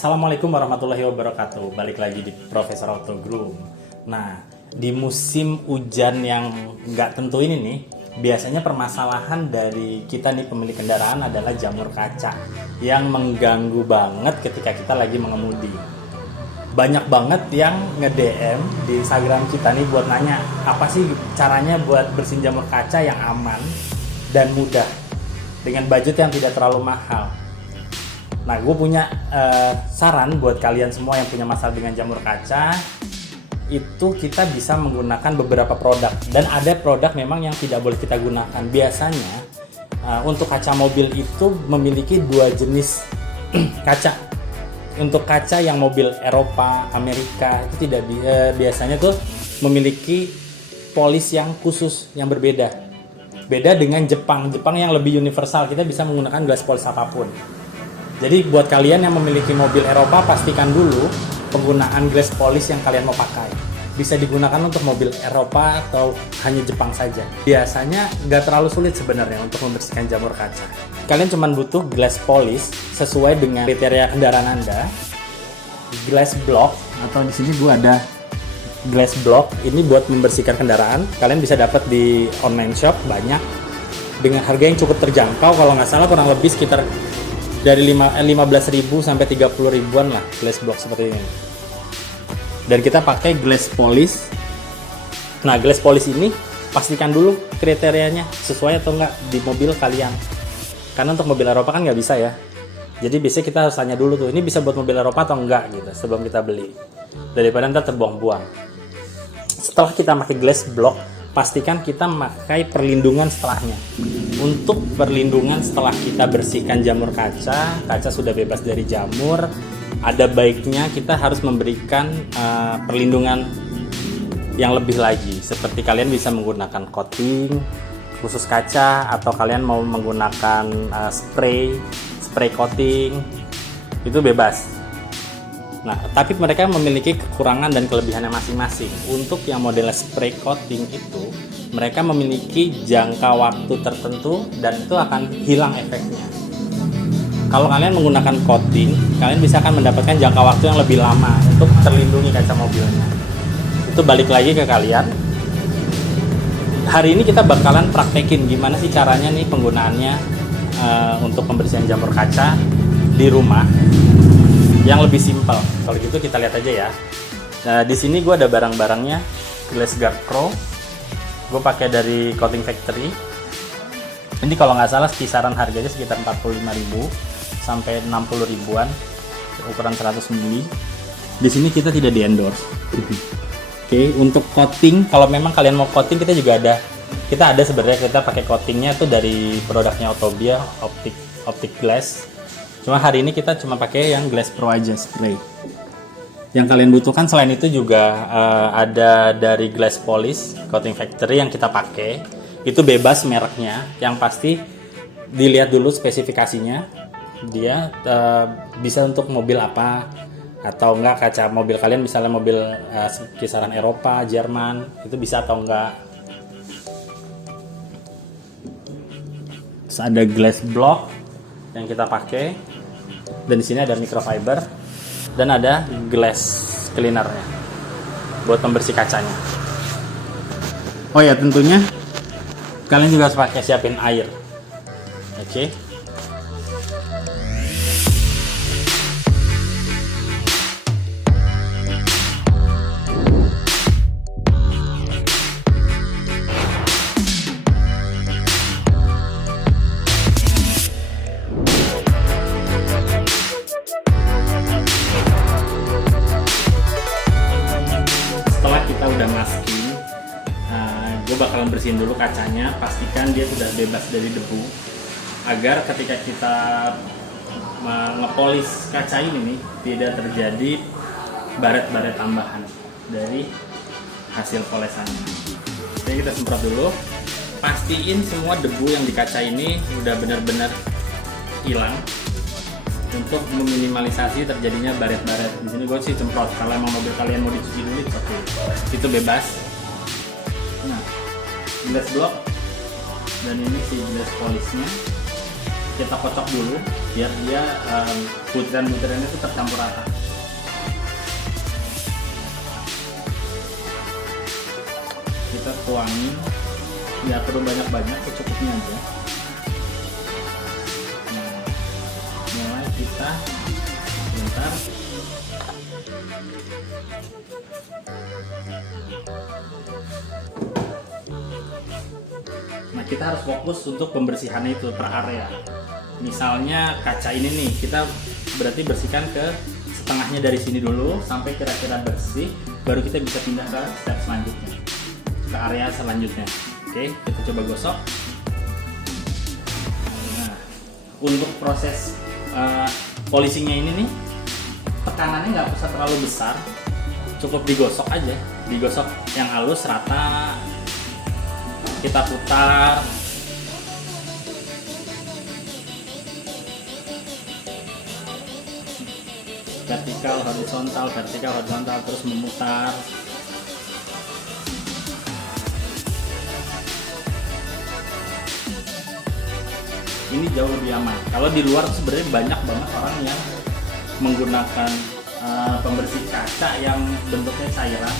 Assalamualaikum warahmatullahi wabarakatuh. Balik lagi di Profesor Auto Groom. Nah, di musim hujan yang nggak tentu ini nih, biasanya permasalahan dari kita nih pemilik kendaraan adalah jamur kaca yang mengganggu banget ketika kita lagi mengemudi. Banyak banget yang nge-DM di Instagram kita nih buat nanya, apa sih caranya buat bersihin jamur kaca yang aman dan mudah dengan budget yang tidak terlalu mahal. Nah, gue punya saran buat kalian semua yang punya masalah dengan jamur kaca. Itu kita bisa menggunakan beberapa produk, dan ada produk memang yang tidak boleh kita gunakan. Biasanya untuk kaca mobil itu memiliki dua jenis kaca. Untuk kaca yang mobil Eropa, Amerika itu tidak biasanya tuh memiliki polis yang khusus, yang berbeda. Beda dengan Jepang yang lebih universal, kita bisa menggunakan glass polish apapun. Jadi buat kalian yang memiliki mobil Eropa, pastikan dulu penggunaan glass polish yang kalian mau pakai. Bisa digunakan untuk mobil Eropa atau hanya Jepang saja. Biasanya nggak terlalu sulit sebenarnya untuk membersihkan jamur kaca. Kalian cuma butuh glass polish sesuai dengan kriteria kendaraan Anda. Glass block, atau di sini gua ada glass block, ini buat membersihkan kendaraan. Kalian bisa dapat di online shop banyak dengan harga yang cukup terjangkau. Kalau nggak salah kurang lebih sekitar dari 15.000 sampai 30.000-an lah glass block seperti ini. Dan kita pakai glass polish. Nah, glass polish ini pastikan dulu kriterianya sesuai atau enggak di mobil kalian. Karena untuk mobil Eropa kan nggak bisa ya. Jadi biasanya kita harus tanya dulu tuh, ini bisa buat mobil Eropa atau enggak gitu sebelum kita beli. Daripada ntar terbuang-buang. Setelah kita pakai glass block, pastikan kita memakai perlindungan setelahnya. Untuk perlindungan setelah kita bersihkan jamur kaca sudah bebas dari jamur, ada baiknya kita harus memberikan perlindungan yang lebih lagi. Seperti kalian bisa menggunakan coating khusus kaca, atau kalian mau menggunakan spray coating, itu bebas. Nah, tapi mereka memiliki kekurangan dan kelebihannya masing-masing. Untuk yang model spray coating itu, mereka memiliki jangka waktu tertentu dan itu akan hilang efeknya. Kalau kalian menggunakan coating, kalian bisa akan mendapatkan jangka waktu yang lebih lama untuk terlindungi kaca mobilnya. Itu balik lagi ke kalian. Hari ini kita bakalan praktekin gimana sih caranya nih penggunaannya untuk pembersihan jamur kaca di rumah yang lebih simpel. Kalau gitu kita lihat aja ya. Nah, di sini gue ada barang-barangnya. Glass Guard Pro, gue pakai dari Coating Factory. Ini kalau nggak salah kisaran harganya sekitar 45.000 sampai 60.000-an, ukuran 100 mili. Di sini kita tidak di endorse. Oke, untuk coating, kalau memang kalian mau coating, kita juga ada. Kita ada sebenarnya, kita pakai coatingnya tuh dari produknya Otobia, Optic Glass. Cuma hari ini kita cuma pakai yang Glass Pro aja, spray. Yang kalian butuhkan selain itu juga ada dari Glass Polish Coating Factory yang kita pakai. Itu bebas mereknya, yang pasti dilihat dulu spesifikasinya. Dia bisa untuk mobil apa, atau enggak kaca mobil kalian, misalnya mobil kisaran Eropa, Jerman, itu bisa atau enggak. Terus ada glass block yang kita pakai, dan di sini ada microfiber dan ada glass cleanernya buat pembersih kacanya. Oh ya, tentunya kalian juga harus pakai siapin air. Oke. Udah masking, gue bakalan bersihin dulu kacanya, pastikan dia sudah bebas dari debu, agar ketika kita ngepolis kaca ini nih tidak terjadi baret-baret tambahan dari hasil polesannya. Jadi kita semprot dulu, pastiin semua debu yang di kaca ini udah benar-benar hilang untuk meminimalisasi terjadinya baret-baret. Di sini gue sih semprot. Kalau emang mobil kalian mau dicuci dulu, itu bebas. Nah, glass block dan ini si glass polishnya kita kocok dulu biar dia butiran-butirannya itu tercampur rata. Kita tuangin, nggak perlu banyak-banyak, secukupnya aja. Nah, mulai kita bentar. Nah, kita harus fokus untuk pembersihan itu per area. Misalnya kaca ini nih, kita berarti bersihkan ke setengahnya dari sini dulu sampai kira-kira bersih, baru kita bisa pindah ke step selanjutnya, ke area selanjutnya. Oke, kita coba gosok. Nah, untuk proses polishingnya ini nih, tekanannya nggak usah terlalu besar, cukup digosok aja, digosok yang halus rata. Kita putar, vertikal horizontal, terus memutar. Ini jauh lebih aman. Kalau di luar sebenarnya banyak banget orang yang menggunakan pembersih kaca yang bentuknya cairan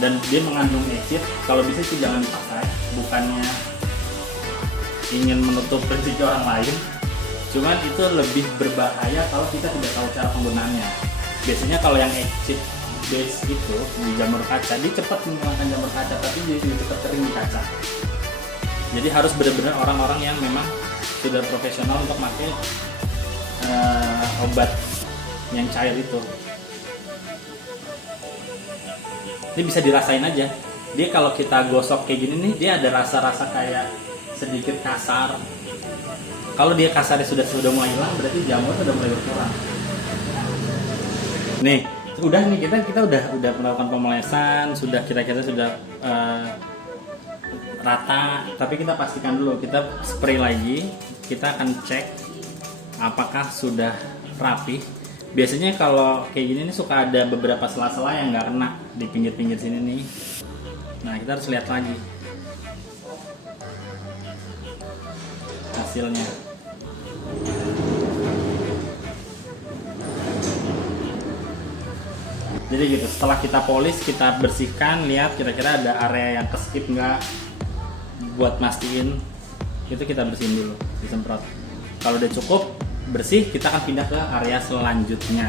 dan dia mengandung acid. Kalau bisa sih jangan dipakai, bukannya ingin menutup rezeki orang lain, cuman itu lebih berbahaya kalau kita tidak tahu cara penggunaannya. Biasanya kalau yang acid base itu di jamur kaca, dia cepat menghilangkan jamur kaca, tapi dia juga cepat kering di kaca. Jadi harus benar-benar orang-orang yang memang sudah profesional untuk pakai obat yang cair itu. Ini bisa dirasain aja. Dia kalau kita gosok kayak gini nih, dia ada rasa-rasa kayak sedikit kasar. Kalau dia kasarnya sudah mulai hilang, berarti jamur sudah mulai berkurang. Nih, udah nih kita udah melakukan pemolesan, sudah kira-kira sudah rata. Tapi kita pastikan dulu, kita spray lagi. Kita akan cek apakah sudah rapi. Biasanya kalau kayak gini nih suka ada beberapa sela-sela yang nggak kena di pinggir-pinggir sini nih. Nah, kita harus lihat lagi hasilnya. Jadi gitu, setelah kita polish, kita bersihkan, lihat kira-kira ada area yang keskip nggak, buat mastiin itu kita bersihin dulu, disemprot. Kalau udah cukup bersih, kita akan pindah ke area selanjutnya.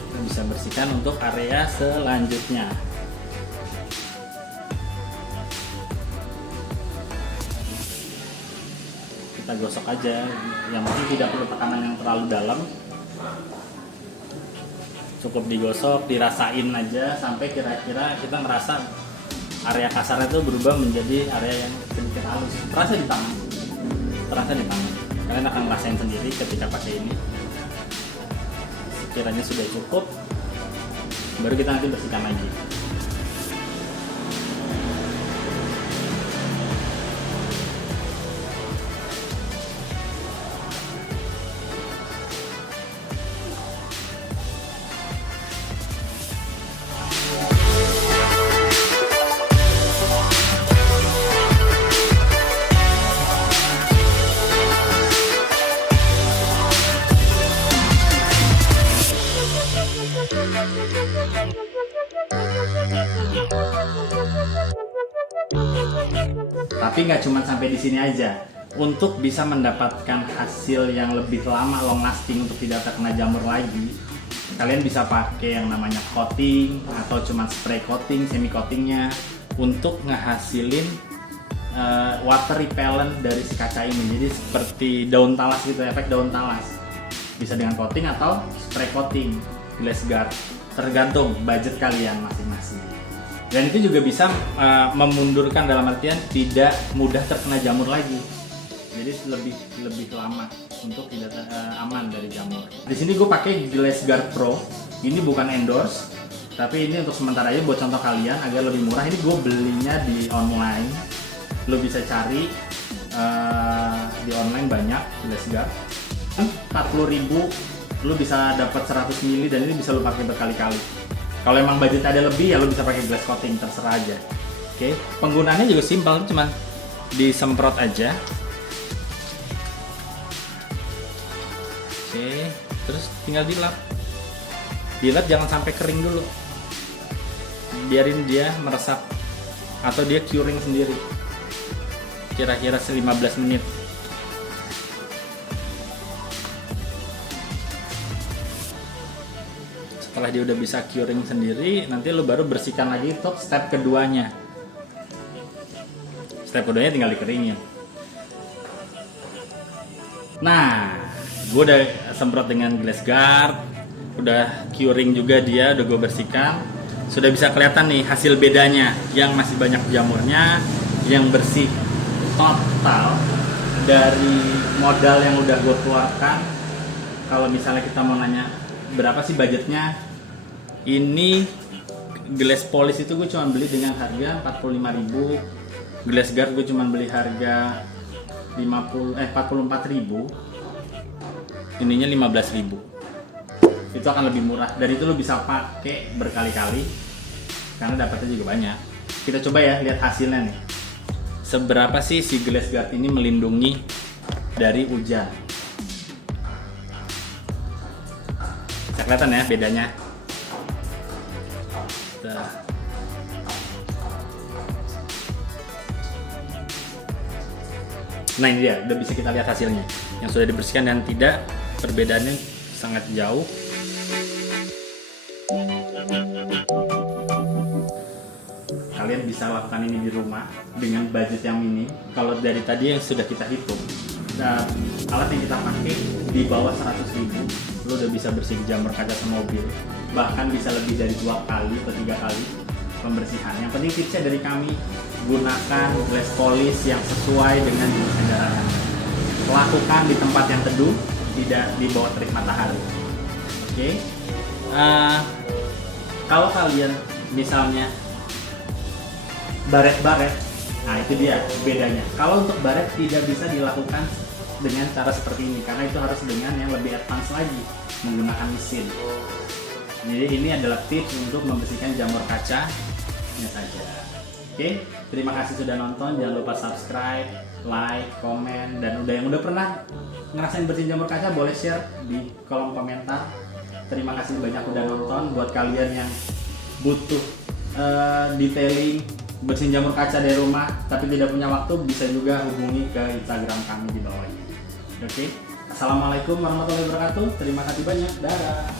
Kita bisa bersihkan untuk area selanjutnya. Kita gosok aja, yang penting tidak perlu tekanan yang terlalu dalam. Cukup digosok, dirasain aja sampai kira-kira kita ngerasa area kasarnya itu berubah menjadi area yang sedikit halus. Terasa di tangan. Kalian akan ngerasain sendiri ketika pakai ini. Sekiranya sudah cukup, baru kita nanti bersihkan lagi. Tapi nggak cuma sampai di sini aja. Untuk bisa mendapatkan hasil yang lebih lama, long lasting, untuk tidak terkena jamur lagi, kalian bisa pakai yang namanya coating atau cuma spray coating, semi coatingnya, untuk ngehasilin water repellent dari si kaca ini. Jadi seperti daun talas gitu, efek daun talas. Bisa dengan coating atau spray coating, glass guard, tergantung budget kalian masing-masing. Dan itu juga bisa memundurkan, dalam artian tidak mudah terkena jamur lagi. Jadi lebih lama untuk tidak aman dari jamur. Di sini gue pakai Glass Guard Pro. Ini bukan endorse, tapi ini untuk sementara aja buat contoh kalian agar lebih murah. Ini gue belinya di online. Lo bisa cari di online banyak Glass Guard. 40.000 lo bisa dapat 100 ml dan ini bisa lo pakai berkali-kali. Kalau emang budget ada lebih ya lo bisa pakai glass coating, terserah aja. Oke, penggunaannya juga simpel, cuman disemprot aja. Oke, terus tinggal dilap. Dilap jangan sampai kering dulu. Biarin dia meresap atau dia curing sendiri. Kira-kira 15 menit. Setelah dia udah bisa curing sendiri, nanti lo baru bersihkan lagi untuk step keduanya. Step keduanya tinggal dikeringin. Nah, gue udah semprot dengan glass guard, udah curing juga dia, udah gue bersihkan. Sudah bisa kelihatan nih hasil bedanya, yang masih banyak jamurnya, yang bersih total dari modal yang udah gue keluarkan. Kalau misalnya kita mau nanya berapa sih budgetnya, ini glass polish itu gue cuma beli dengan harga 45.000, glass guard gue cuma beli harga 44.000, ininya 15.000. Itu akan lebih murah, dan itu lo bisa pakai berkali-kali karena dapatnya juga banyak. Kita coba ya lihat hasilnya nih, seberapa sih si glass guard ini melindungi dari hujan. Bisa kelihatan ya bedanya. Nah ini dia, udah bisa kita lihat hasilnya yang sudah dibersihkan dan tidak, perbedaannya sangat jauh. Kalian bisa lakukan ini di rumah dengan budget yang minim. Kalau dari tadi yang sudah kita hitung, dan alat yang kita pakai di bawah 100.000, lo udah bisa bersihin jamur kaca semobil. Bahkan bisa lebih dari 2 kali atau 3 kali pembersihan. Yang penting tipsnya dari kami, gunakan glass polish yang sesuai dengan jenis kendaraan. Lakukan di tempat yang teduh, tidak di bawah terik matahari. Oke. Kalau kalian misalnya baret-baret, nah itu dia bedanya. Kalau untuk baret tidak bisa dilakukan dengan cara seperti ini, karena itu harus dengan yang lebih advance lagi, menggunakan mesin. Jadi ini adalah tips untuk membersihkan jamur kacanya saja. Oke, terima kasih sudah nonton. Jangan lupa subscribe, like, komen, dan yang udah pernah ngerasain bersihin jamur kaca boleh share di kolom komentar. Terima kasih banyak udah nonton. Buat kalian yang butuh detailing bersihin jamur kaca dari rumah tapi tidak punya waktu, bisa juga hubungi ke Instagram kami di bawah ini. Oke, assalamualaikum warahmatullahi wabarakatuh. Terima kasih banyak. Dadah.